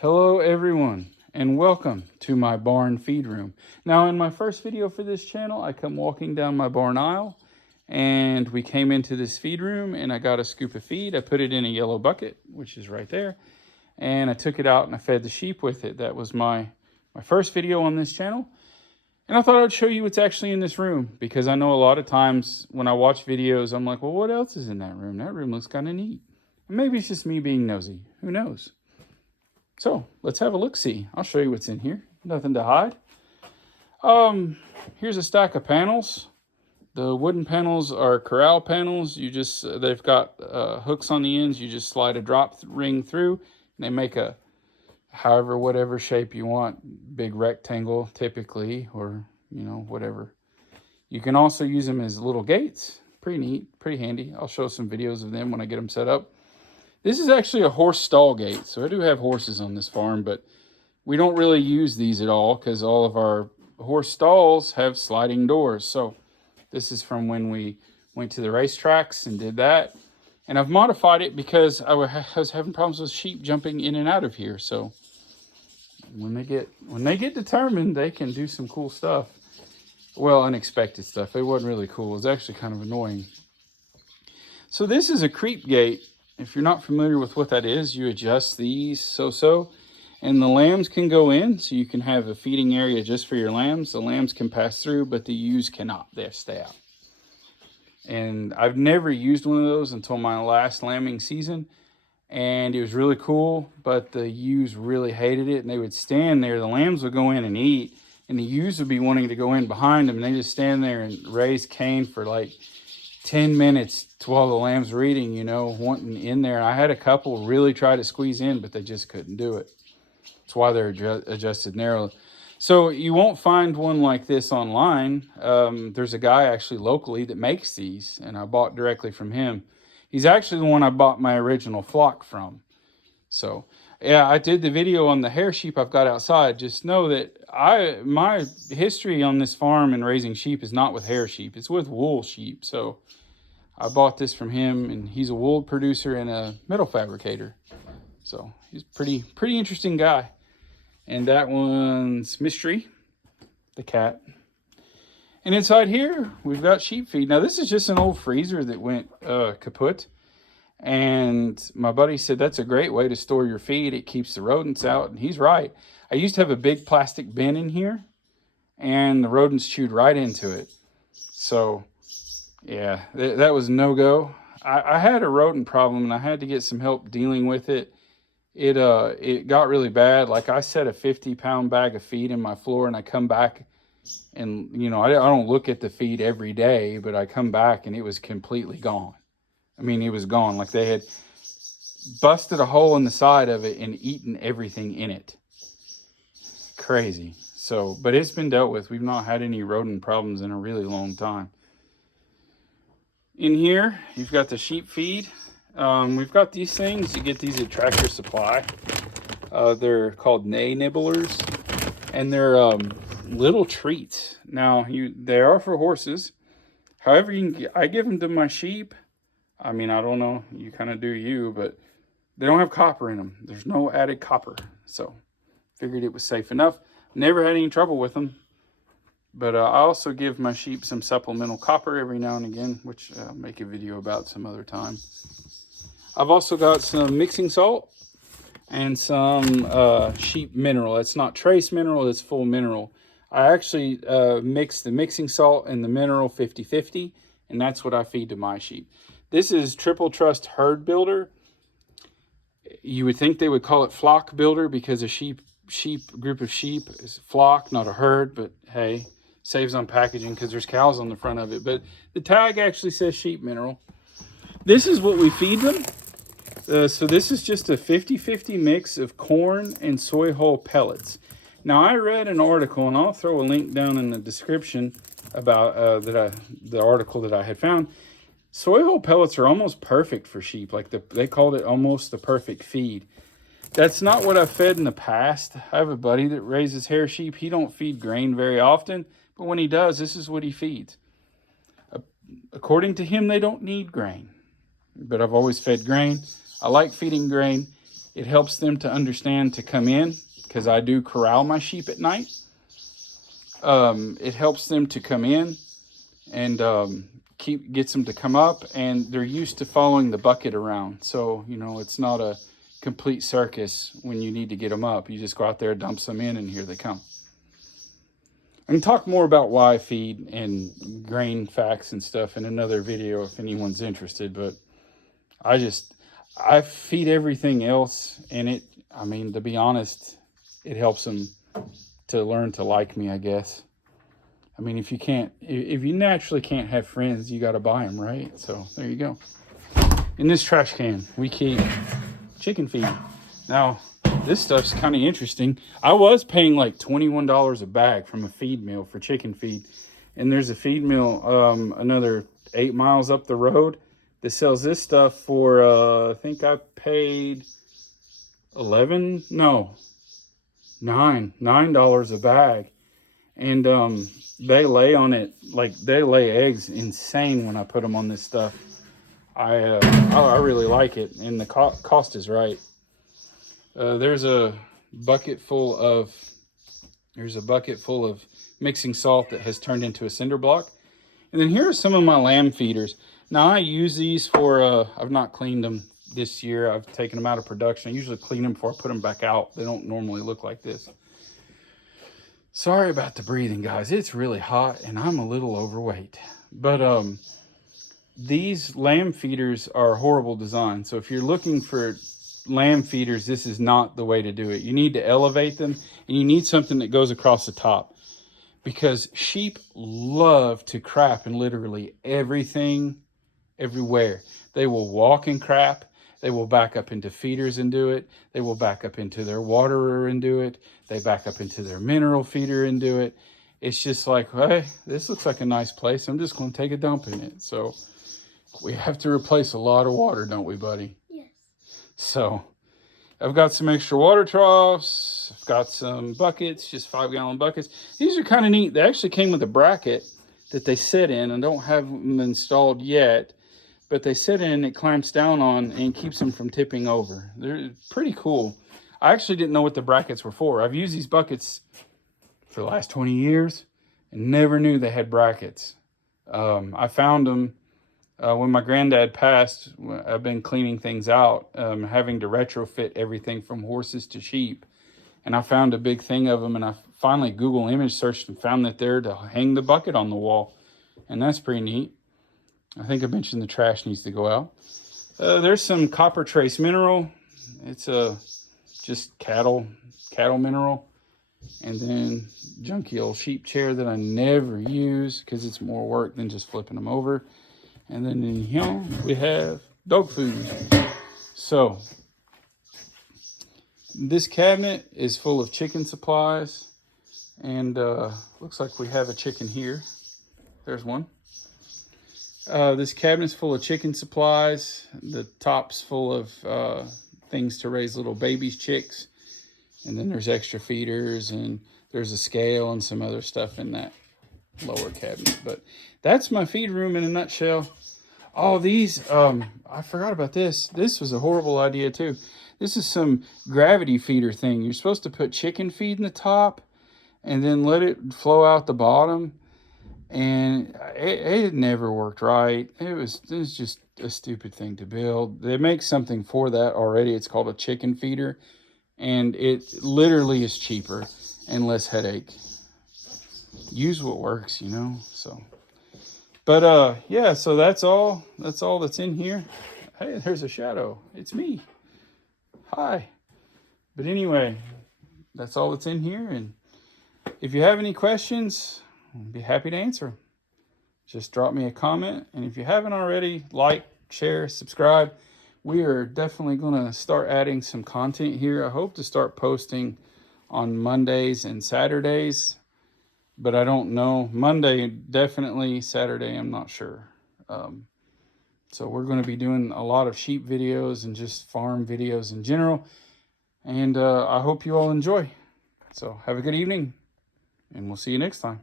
Hello everyone and welcome to my barn feed room. Now in my first video for this channel, I come walking down my barn aisle and we came into this feed room and I got a scoop of feed. I put it in a yellow bucket, which is right there, and I took it out and I fed the sheep with it. That was my first video on this channel. And I thought I'd show you what's actually in this room, because I know a lot of times when I watch videos, I'm like, well, what else is in that room? That room looks kind of neat. And maybe it's just me being nosy. Who knows? So let's have a look-see. I'll show you what's in here. Nothing to hide. Here's a stack of panels. The wooden panels are corral panels. They've got hooks on the ends. You just slide a drop ring through, and they make a whatever shape you want. Big rectangle typically, or whatever. You can also use them as little gates. Pretty neat, pretty handy. I'll show some videos of them when I get them set up. This is actually a horse stall gate. So I do have horses on this farm, but we don't really use these at all because all of our horse stalls have sliding doors. So this is from when we went to the racetracks and did that. And I've modified it because I was having problems with sheep jumping in and out of here. So when they get determined, they can do some cool stuff. Well, unexpected stuff. It wasn't really cool. It was actually kind of annoying. So this is a creep gate. If you're not familiar with what that is, you adjust these so, and the lambs can go in, so you can have a feeding area just for your lambs. The lambs can pass through, but the ewes cannot. They have to stay out. And I've never used one of those until my last lambing season, and it was really cool, but the ewes really hated it, and they would stand there. The lambs would go in and eat, and the ewes would be wanting to go in behind them, and they just stand there and raise Cain for like 10 minutes while the lambs were eating, wanting in there. I had a couple really try to squeeze in, but they just couldn't do it. That's why they're adjusted narrow. So you won't find one like this online. There's a guy actually locally that makes these, and I bought directly from him. He's actually the one I bought my original flock from. So yeah, I did the video on the hair sheep I've got outside. Just know that my history on this farm and raising sheep is not with hair sheep. It's with wool sheep. So I bought this from him, and he's a wool producer and a metal fabricator. So he's pretty interesting guy. And that one's Mystery, the cat. And inside here, we've got sheep feed. Now this is just an old freezer that went kaput. And my buddy said, that's a great way to store your feed. It keeps the rodents out. And he's right. I used to have a big plastic bin in here, and the rodents chewed right into it. So yeah, that was no-go. I had a rodent problem, and I had to get some help dealing with it. It got really bad. Like, I set a 50-pound bag of feed in my floor, and I come back, and I don't look at the feed every day, but I come back and it was completely gone. I mean, it was gone. Like, they had busted a hole in the side of it and eaten everything in it. Crazy. So, but it's been dealt with. We've not had any rodent problems in a really long time. In here, you've got the sheep feed. We've got these things. You get these at Tractor Supply. They're called Nay Nibblers, and they're little treats. Now, they are for horses. However, I give them to my sheep. I mean, I don't know. You kind of do you, but they don't have copper in them. There's no added copper. So, figured it was safe enough. Never had any trouble with them. But I also give my sheep some supplemental copper every now and again, which I'll make a video about some other time. I've also got some mixing salt and some sheep mineral. It's not trace mineral, it's full mineral. I actually mix the mixing salt and the mineral 50-50, and that's what I feed to my sheep. This is Triple Trust Herd Builder. You would think they would call it Flock Builder because a group of sheep is a flock, not a herd, but hey, saves on packaging because there's cows on the front of it. But the tag actually says sheep mineral. This is what we feed them. So this is just a 50-50 mix of corn and soy hull pellets. Now, I read an article, and I'll throw a link down in the description about the article that I had found. Soy hull pellets are almost perfect for sheep. Like they called it almost the perfect feed. That's not what I've fed in the past. I have a buddy that raises hair sheep. He don't feed grain very often, but when he does, this is what he feeds. According to him, they don't need grain, but I've always fed grain. I like feeding grain. It helps them to understand to come in, because I do corral my sheep at night. It helps them to come in and gets them to come up, and they're used to following the bucket around. So, you know, it's not a complete circus when you need to get them up. You just go out there, dump them in, and here they come. I can talk more about why I feed and grain facts and stuff in another video if anyone's interested, but I feed everything else, and I mean, to be honest, it helps them to learn to like me, I guess. I mean, if you naturally can't have friends, you got to buy them, right? So there you go. In this trash can, we keep chicken feed. Now, this stuff's kind of interesting. I was paying like $21 a bag from a feed mill for chicken feed. And there's a feed mill another 8 miles up the road that sells this stuff for, I think I paid $9 a bag. And they lay on it, like they lay eggs insane when I put them on this stuff. I really like it, and the cost is right. There's a bucket full of mixing salt that has turned into a cinder block. And then here are some of my lamb feeders. Now I use these for, I've not cleaned them this year. I've taken them out of production. I usually clean them before I put them back out. They don't normally look like this. Sorry about the breathing, guys. It's really hot and I'm a little overweight. But these lamb feeders are a horrible design. So if you're looking for lamb feeders, this is not the way to do it. You need to elevate them, and you need something that goes across the top, because sheep love to crap in literally everything, everywhere. They will walk and crap. They will back up into feeders and do it. They will back up into their waterer and do it. They back up into their mineral feeder and do it. It's just like, hey, this looks like a nice place. I'm just going to take a dump in it. So we have to replace a lot of water, don't we, buddy? Yes. So I've got some extra water troughs. I've got some buckets, just 5-gallon buckets. These are kind of neat. They actually came with a bracket that they sit in. I don't have them installed yet, but they sit in, it clamps down on and keeps them from tipping over. They're pretty cool. I actually didn't know what the brackets were for. I've used these buckets for the last 20 years and never knew they had brackets. I found them when my granddad passed. I've been cleaning things out, having to retrofit everything from horses to sheep. And I found a big thing of them, and I finally Google image searched and found that they're to hang the bucket on the wall. And that's pretty neat. I think I mentioned the trash needs to go out. There's some copper trace mineral. It's just cattle mineral. And then junky old sheep chair that I never use because it's more work than just flipping them over. And then in here we have dog food. So this cabinet is full of chicken supplies, and looks like we have a chicken here. There's one. This cabinet's full of chicken supplies. The top's full of things to raise little babies, chicks. And then there's extra feeders, and there's a scale and some other stuff in that lower cabinet. But that's my feed room in a nutshell. Oh, these, I forgot about this. This was a horrible idea too. This is some gravity feeder thing. You're supposed to put chicken feed in the top and then let it flow out the bottom. And it never worked right. It was just a stupid thing to build. They make something for that already. It's called a chicken feeder. And it literally is cheaper and less headache. Use what works, you know. So, but yeah. So that's all that's in here. Hey, there's a shadow. It's me. Hi. But anyway, that's all that's in here. And if you have any questions, I'd be happy to answer. Just drop me a comment. And if you haven't already, like, share, subscribe. We are definitely going to start adding some content here. I hope to start posting on Mondays and Saturdays, but I don't know. Monday, definitely. Saturday, I'm not sure. So we're going to be doing a lot of sheep videos and just farm videos in general. And I hope you all enjoy. So have a good evening, and we'll see you next time.